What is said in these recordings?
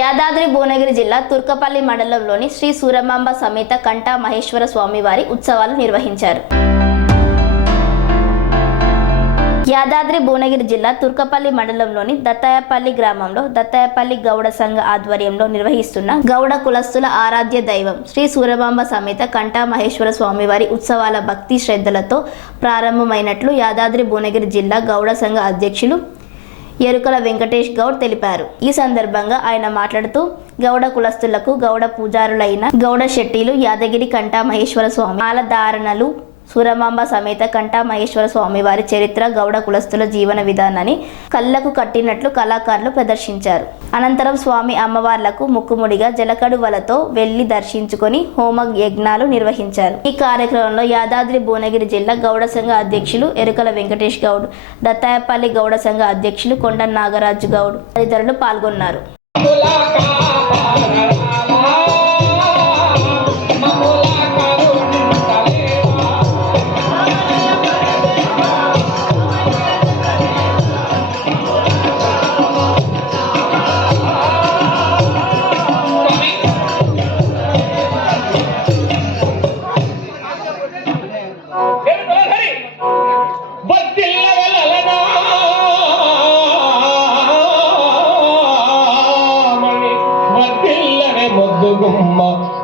యాదాద్రి భువనగిరి జిల్లా తుర్కపల్లి మండలంలోని శ్రీ సూరమాంబ సమేత కంఠా మహేశ్వర స్వామి వారి ఉత్సవాలు నిర్వహించారు. యాదాద్రి భువనగిరి జిల్లా తుర్కపల్లి మండలంలోని దత్తాయపల్లి గ్రామంలో దత్తాయపల్లి గౌడ సంఘ ఆధ్వర్యంలో నిర్వహిస్తున్న గౌడ కులస్తుల ఆరాధ్య దైవం శ్రీ సూరమాంబ సమేత కంఠా మహేశ్వర స్వామి వారి ఉత్సవాల భక్తి శ్రద్ధలతో ప్రారంభమైనట్లు యాదాద్రి భువనగిరి జిల్లా గౌడ సంఘ అధ్యక్షులు ఎరుకల వెంకటేష్ గౌడ్ తెలిపారు. ఈ సందర్భంగా ఆయన మాట్లాడుతూ గౌడ కులస్తులకు గౌడ పూజారులైన గౌడ శెట్టిలు యాదగిరి కంఠా మహేశ్వర స్వామి మాలధారణలు సూరమాంబ సమేత కంఠా మహేశ్వర స్వామి వారి చరిత్ర గౌడ కులస్తుల జీవన విధానాన్ని కళ్ళకు కట్టినట్లు కళాకారులు ప్రదర్శించారు. అనంతరం స్వామి అమ్మవార్లకు ముక్కుముడిగా జలకడువలతో వెళ్లి దర్శించుకొని హోమ యజ్ఞాలు నిర్వహించారు. ఈ కార్యక్రమంలో యాదాద్రి భువనగిరి జిల్లా గౌడ సంఘ అధ్యక్షులు ఎరుకల వెంకటేష్ గౌడ్, దత్తాయపల్లి గౌడ సంఘ అధ్యక్షులు కొండ నాగరాజు గౌడ్ తదితరులు పాల్గొన్నారు.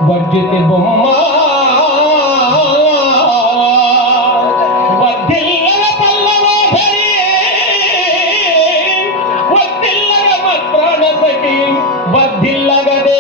వర్జితి బొమ్మ వద్దిల్లర పల్లవోధరి వద్దిల్లర మత్ప్రాణసఖి వద్దిల్లగదే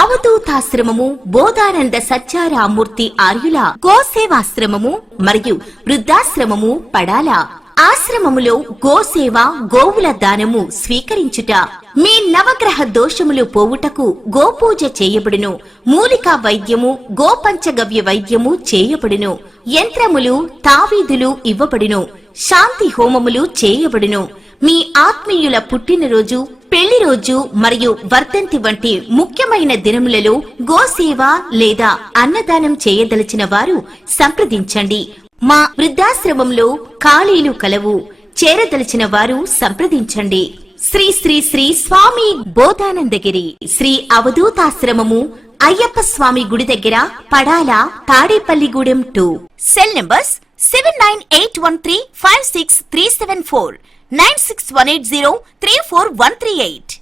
అవధూతాశ్రమము, బోధానంద సత్యారామూర్తి ఆర్యుల గోసేవాశ్రమము మరియు వృద్ధాశ్రమము పడాల. ఆశ్రమములో గోసేవ, గోవుల దానము స్వీకరించుట, మీ నవగ్రహ దోషములు పోవుటకు గోపూజ చేయబడును. మూలికా వైద్యము, గోపంచగవ్య వైద్యము చేయబడును. యంత్రములు, తావీదులు ఇవ్వబడును. శాంతి హోమములు చేయబడును. మీ ఆత్మీయుల పుట్టినరోజు, పెళ్లి రోజు మరియు వర్ధంతి వంటి ముఖ్యమైన దినములలో గోసేవ లేదా అన్నదానం చేయదలిచిన వారు సంప్రదించండి. మా వృద్ధాశ్రమంలో ఖాళీలు కలవు. చేరదలిచిన వారు సంప్రదించండి. శ్రీ శ్రీ శ్రీ స్వామి బోధానందగిరి శ్రీ అవధూతాశ్రమము, అయ్యప్ప స్వామి గుడి దగ్గర, పడాల, తాడేపల్లిగూడెం 2. Cell numbers 7981356374, 96180341138.